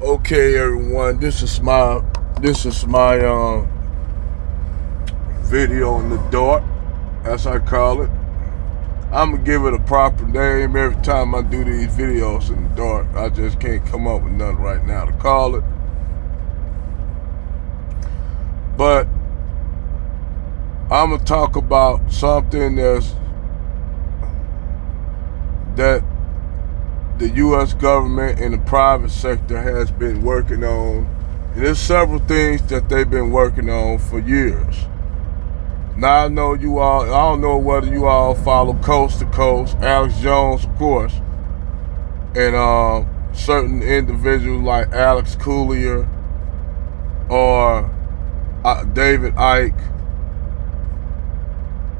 Okay, everyone. This is my video in the dark, as I call it. I'm gonna give it a proper name every time I do these videos in the dark. I just can't come up with nothing right now to call it. But I'm gonna talk about something that the U.S. government and the private sector has been working on. And there's several things that they've been working on for years. Now I know you all, I don't know whether you all follow Coast to Coast, Alex Jones, of course, and certain individuals like Alex Coolier or David Icke,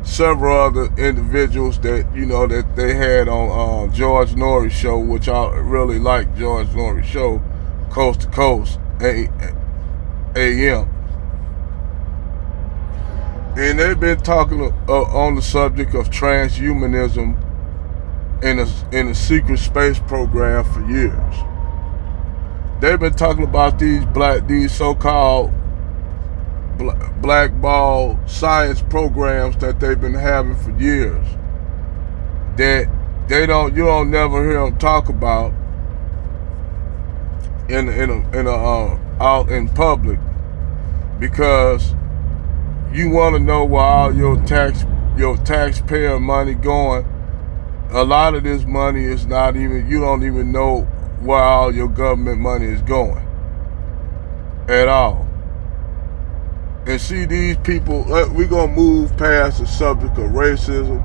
several other individuals that, that they had on George Norrie's show, which I really like George Norrie's show, Coast to Coast, AM. And they've been talking on the subject of transhumanism in a secret space program for years. They've been talking about these so-called blackball science programs that they've been having for years. That you don't never hear them talk about out in public, because you want to know where all your taxpayer money going. A lot of this money is not even, you don't even know where all your government money is going at all. And see, these people, we're going to move past the subject of racism,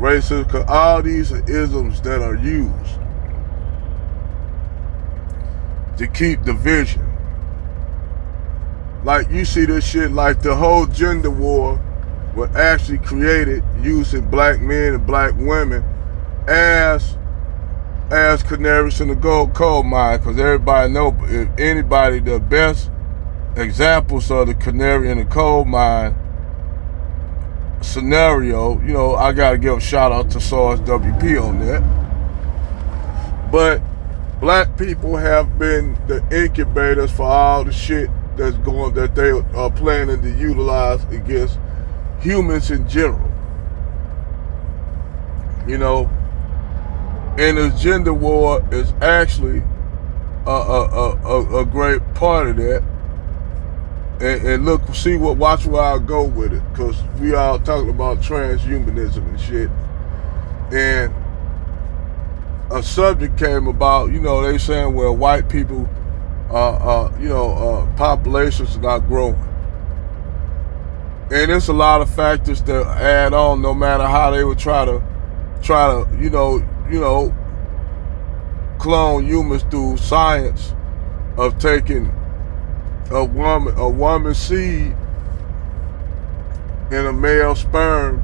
because all these are isms that are used to keep division. Like, you see this shit, like the whole gender war was actually created using black men and black women as canaries in the gold coal mine, because everybody know, if anybody, the best examples of the canary in the coal mine scenario, I gotta give a shout out to SARS WP on that. But black people have been the incubators for all the shit that they are planning to utilize against humans in general. And the gender war is actually a great part of that. And watch where I go with it, because we all talking about transhumanism and shit. And a subject came about, they saying, well, white people, populations are not growing. And there's a lot of factors that add on, no matter how they would try to, clone humans through science of taking a woman's seed and a male sperm.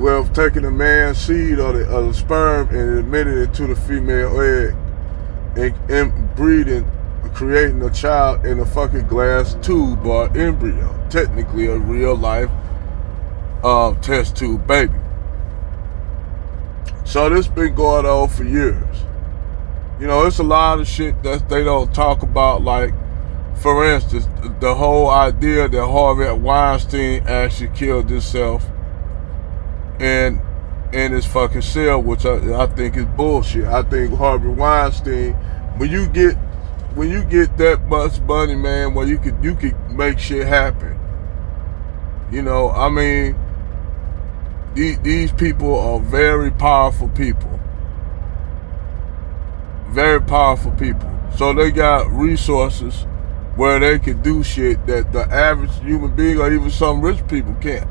Well, taking a man's seed or the sperm and admitting it to the female egg and breeding, creating a child in a fucking glass tube or embryo, technically a real life test tube baby. So this been going on for years. It's a lot of shit that they don't talk about, like, for instance, the whole idea that Harvey Weinstein actually killed himself in his fucking cell, which I think is bullshit. I think Harvey Weinstein, when you get that much money, man, where you could make shit happen. These people are very powerful people. Very powerful people. So they got resources where they can do shit that the average human being or even some rich people can't.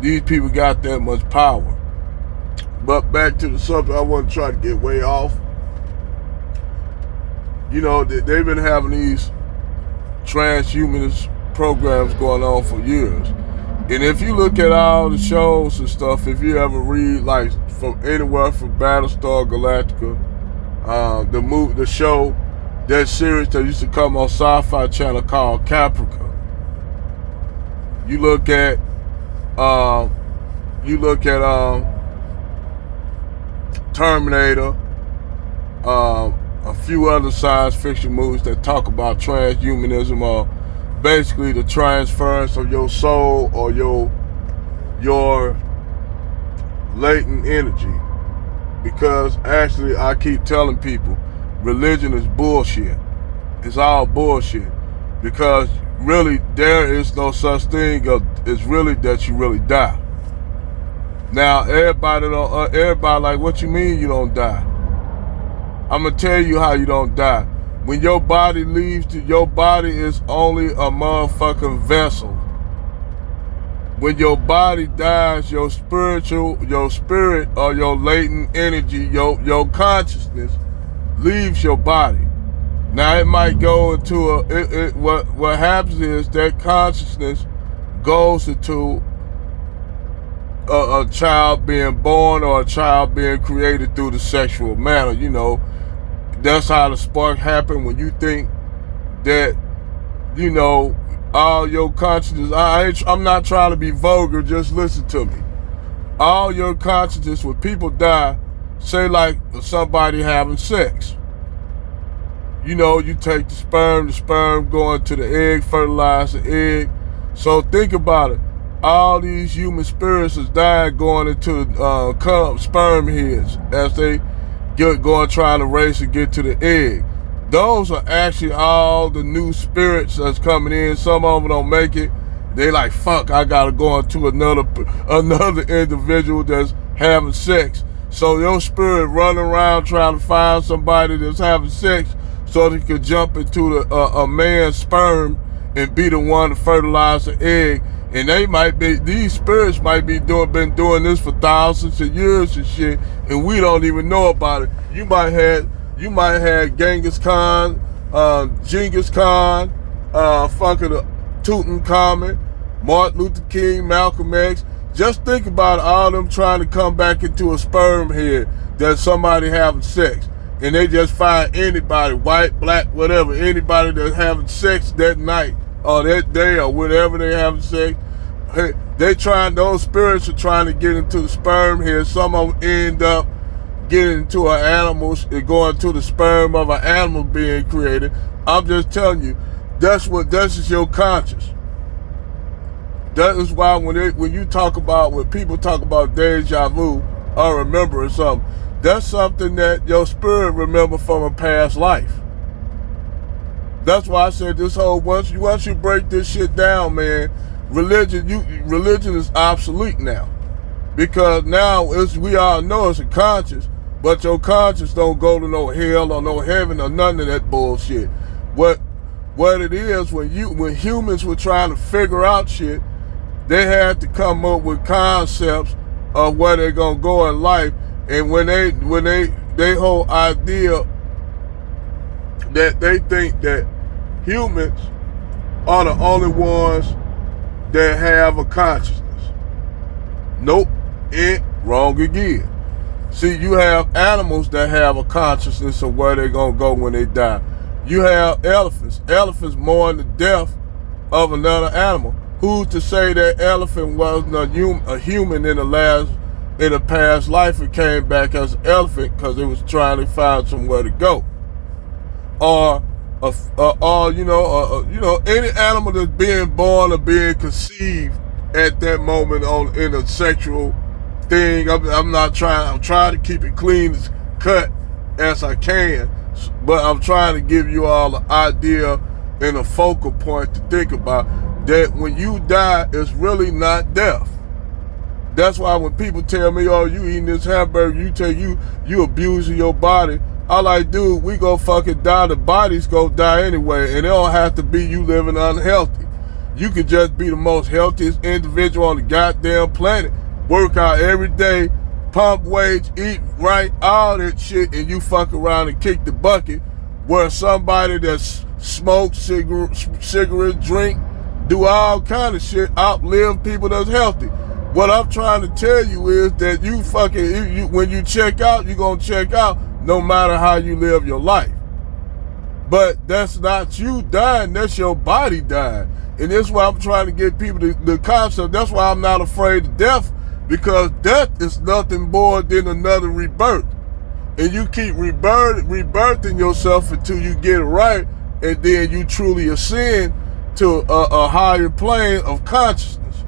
These people got that much power. But back to the subject, I wasn't trying to get way off. They've been having these transhumanist programs going on for years. And if you look at all the shows and stuff, if you ever read, like, from anywhere from Battlestar Galactica, the show, that series that used to come on Sci-Fi Channel called Caprica. You look at Terminator, a few other science fiction movies that talk about transhumanism, or basically the transference of your soul or your latent energy. Because actually, I keep telling people, religion is bullshit. It's all bullshit. Because really, there is no such thing as really that you really die. Now, everybody like, what you mean you don't die? I'm gonna tell you how you don't die. When your body leaves, your body is only a motherfucking vessel. When your body dies, your spirit or your latent energy, your consciousness leaves your body. Now it might go into what happens is that consciousness goes into a child being born or a child being created through the sexual manner. You know, that's how the spark happened. When you think that, you know, all your consciousness, I'm not trying to be vulgar, just listen to me. All your consciousness, when people die, say like somebody having sex. You know, you take the sperm going to the egg, fertilize the egg. So think about it. All these human spirits is dying going into sperm heads as they going trying to race and get to the egg. Those are actually all the new spirits that's coming in. Some of them don't make it. They like, fuck, I gotta go into another individual that's having sex. So your spirit running around trying to find somebody that's having sex so they could jump into a man's sperm and be the one to fertilize the egg. And these spirits might be been doing this for thousands of years and shit, and we don't even know about it. You might have Genghis Khan, Genghis Khan, fucking Tutankhamun, Martin Luther King, Malcolm X. Just think about all them trying to come back into a sperm head that somebody having sex. And they just find anybody, white, black, whatever, anybody that's having sex that night or that day or whatever they having sex. Hey, those spirits are trying to get into the sperm head. Some of them end up getting into an animal and going to the sperm of an animal being created. I'm just telling you, that's is your conscience. That is why when people talk about deja vu or remembering something, that's something that your spirit remember from a past life. That's why I said this whole once you break this shit down, man, religion is obsolete now. Because now we all know it's a conscience, but your conscience don't go to no hell or no heaven or none of that bullshit. What it is, when humans were trying to figure out shit, they had to come up with concepts of where they're gonna go in life. And when they whole idea that they think that humans are the only ones that have a consciousness. Nope, wrong again. See, you have animals that have a consciousness of where they're gonna go when they die. You have elephants. Elephants mourn the death of another animal. Who's to say that elephant wasn't a human in a past life and came back as an elephant because it was trying to find somewhere to go? Or any animal that's being born or being conceived at that moment in a sexual thing. I'm trying to keep it clean as cut as I can, but I'm trying to give you all an idea and a focal point to think about that when you die, it's really not death. That's why when people tell me, oh, you eating this hamburger, you abusing your body. I like, dude, we go fucking die. The body's go die anyway, and it don't have to be you living unhealthy. You could just be the most healthiest individual on the goddamn planet. Work out every day, pump weights, eat right, all that shit, and you fuck around and kick the bucket where somebody that smokes cigarette, drink, do all kind of shit, outlive people that's healthy. What I'm trying to tell you is that when you check out, you're going to check out no matter how you live your life. But that's not you dying, that's your body dying. And that's why I'm trying to get people the concept. That's why I'm not afraid of death, because death is nothing more than another rebirth. And you keep rebirthing yourself until you get it right, and then you truly ascend to a higher plane of consciousness,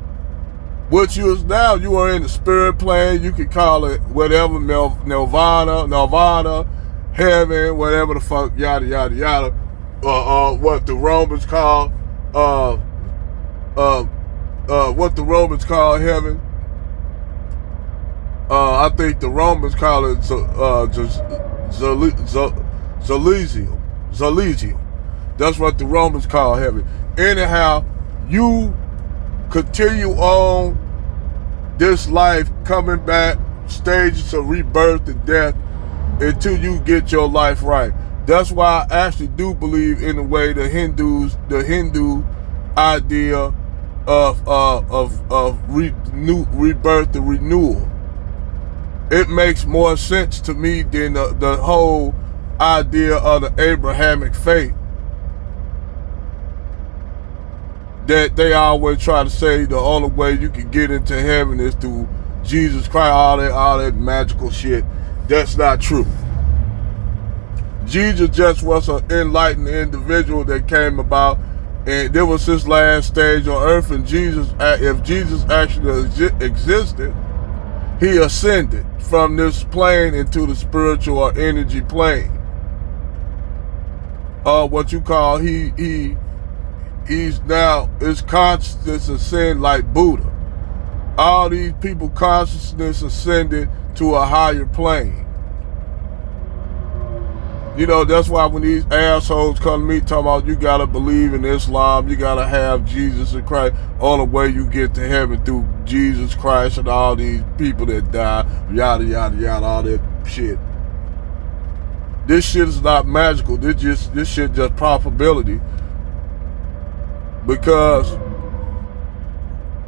which is now you are in the spirit plane. You could call it whatever, nirvana, heaven, whatever the fuck, yada yada yada. What the Romans call heaven. I think the Romans call it Zalizium. That's what the Romans call heaven. Anyhow, you continue on this life, coming back, stages of rebirth and death, until you get your life right. That's why I actually do believe in the way the Hindu idea of rebirth and renewal. It makes more sense to me than the whole idea of the Abrahamic faith that they always try to say the only way you can get into heaven is through Jesus Christ, all that magical shit. That's not true. Jesus just was an enlightened individual that came about, and there was his last stage on earth, and if Jesus actually existed, he ascended from this plane into the spiritual or energy plane. What you call he's now, his consciousness ascended like Buddha. All these people consciousness ascended to a higher plane. You know, that's why when these assholes come to me talking about you gotta believe in Islam, you gotta have Jesus and Christ, only way you get to heaven through Jesus Christ and all these people that die, yada yada yada, all that shit. This shit is not magical. This shit just probability. Because,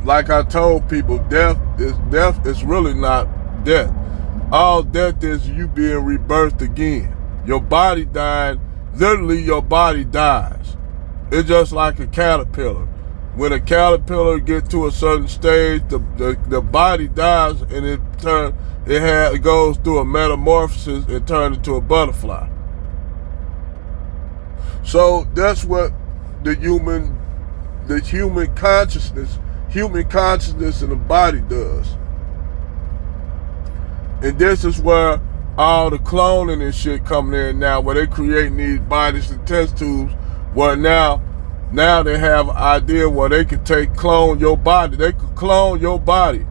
like I told people, death is really not death. All death is you being rebirthed again. Your body died, literally your body dies. It's just like a caterpillar. When a caterpillar gets to a certain stage, the body dies and it goes through a metamorphosis and turns into a butterfly. So that's what the human consciousness in the body does. And this is where all the cloning and shit coming in now, where they creating these bodies and test tubes, where now they have an idea where they can clone your body. They could clone your body,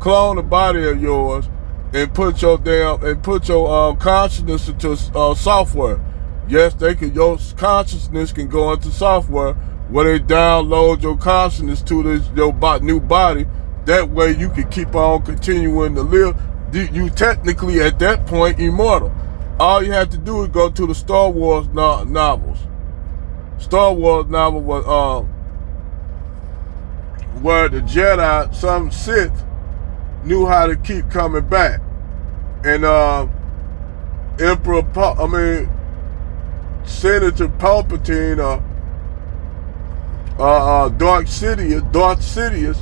clone the body of yours, and put your consciousness into software. Yes, your consciousness can go into software where they download your consciousness to your new body. That way you can keep on continuing to live. You technically at that point immortal. All you have to do is go to the Star Wars novels. Star Wars novel was where the Jedi, some Sith, knew how to keep coming back, and Senator Palpatine, Darth Sidious,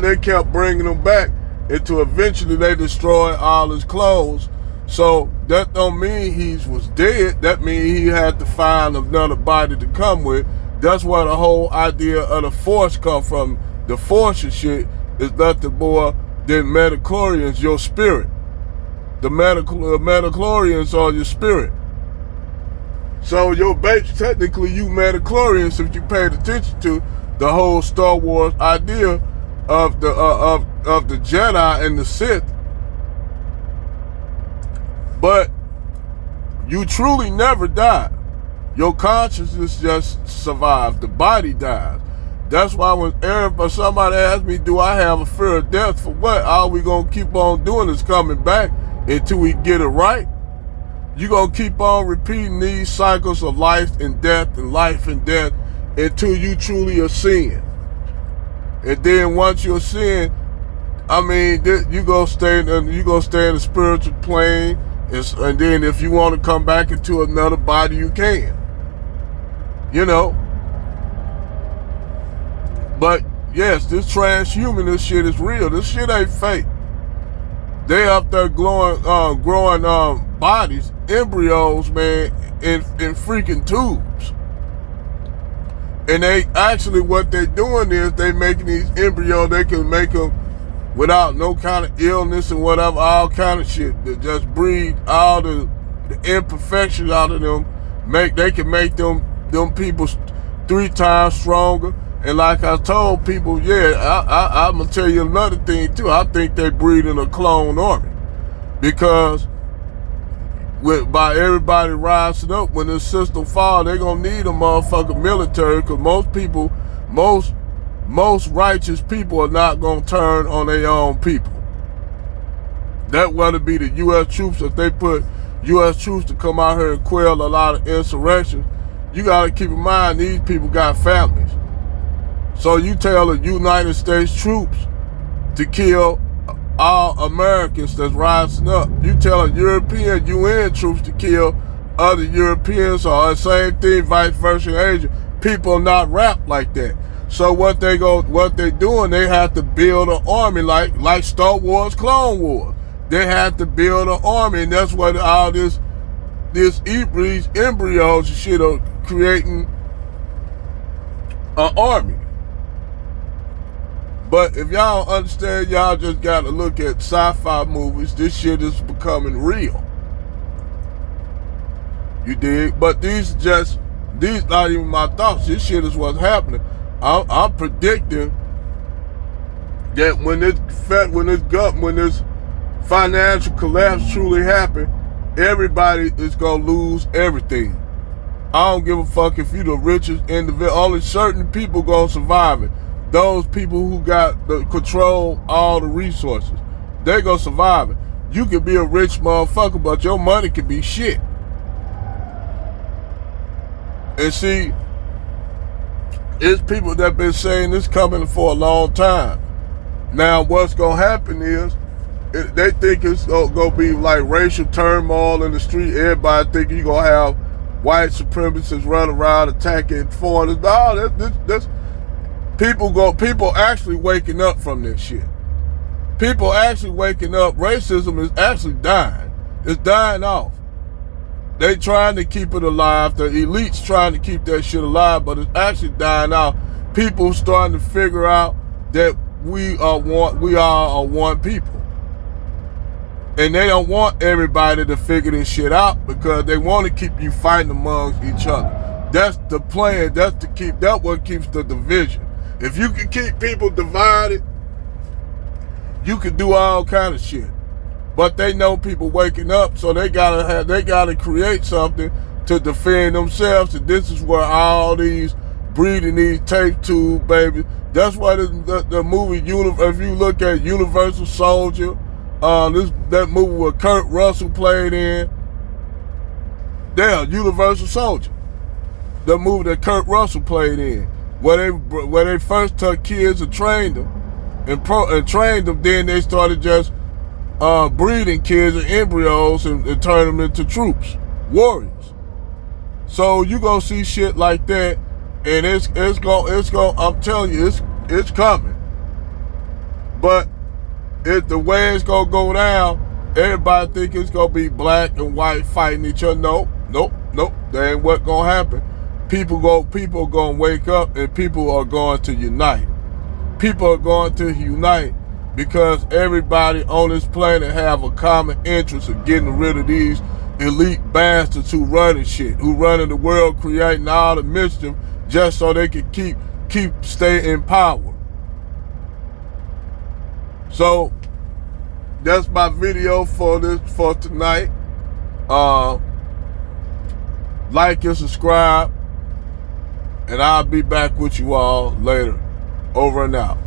they kept bringing him back. Until eventually they destroyed all his clones. So that don't mean he was dead. That means he had to find another body to come with. That's where the whole idea of the Force come from. The Force and shit is nothing more than metachlorians, your spirit. The metachlorians are your spirit. So technically you metachlorians, if you paid attention to the whole Star Wars idea of the Jedi and the Sith. But you truly never die. Your consciousness just survives. The body dies. That's why when somebody asks me, do I have a fear of death? For what? All we gonna keep on doing is coming back until we get it right. You're gonna keep on repeating these cycles of life and death until you truly ascend. And then once you ascend, you gonna stay in the spiritual plane, and then if you want to come back into another body, you can. You know. But yes, this transhumanist shit is real. This shit ain't fake. They up there growing bodies, embryos, man, in freaking tubes. And they actually, what they're doing is they making these embryos, they can make them without no kind of illness and whatever, all kind of shit. They just breed all the imperfections out of them. They can make them people 3 times stronger. And like I told people, yeah, I'm gonna tell you another thing too. I think they breed in a clone army, because by everybody rising up, when the system fall, they're gonna need a motherfucking military, because most righteous people are not gonna turn on their own people. That whether be the U.S. troops, if they put U.S. troops to come out here and quell a lot of insurrections, you gotta keep in mind these people got families. So you tell the United States troops to kill all Americans that's rising up. You tell a European UN troops to kill other Europeans, or the same thing, vice versa in Asia. People are not wrapped like that. So what they doing, they have to build an army like Star Wars, Clone Wars. They have to build an army, and that's what all these embryos and shit are creating an army. But if y'all don't understand, y'all just gotta look at sci-fi movies. This shit is becoming real. You dig? But these not even my thoughts. This shit is what's happening. I'm predicting that when this financial collapse truly happen, everybody is gonna lose everything. I don't give a fuck if you the richest individual. Only certain people gonna survive it. Those people who got the control all the resources, they gonna survive it. You can be a rich motherfucker, but your money can be shit. And see, it's people that been saying this coming for a long time. Now, what's gonna happen is, they think it's gonna be like racial turmoil in the street. Everybody thinking you gonna have white supremacists run around attacking foreigners. No, that's people actually waking up from this shit. People actually waking up. Racism is actually dying. It's dying off. They trying to keep it alive. The elite's trying to keep that shit alive, but it's actually dying out. People starting to figure out that we are one people. And they don't want everybody to figure this shit out, because they want to keep you fighting amongst each other. That's the plan. That's what keeps the division. If you can keep people divided, you can do all kind of shit. But they know people waking up, so they gotta create something to defend themselves. And this is where all these breeding these tape tube babies. That's why the movie if you look at Universal Soldier, that movie where Kurt Russell played in, Universal Soldier, the movie that Kurt Russell played in, where they first took kids and trained them, and trained them, then they started just breeding kids and embryos and turn them into troops, warriors. So you gonna see shit like that, and it's gonna I'm telling you, it's coming. But the way it's gonna go down, everybody think it's gonna be black and white fighting each other. Nope. That ain't what gonna happen. People are gonna wake up, and people are going to unite. People are going to unite because everybody on this planet have a common interest of getting rid of these elite bastards who running shit, who running the world, creating all the mischief just so they can stay in power. So that's my video for tonight. Like and subscribe, and I'll be back with you all later. Over and out.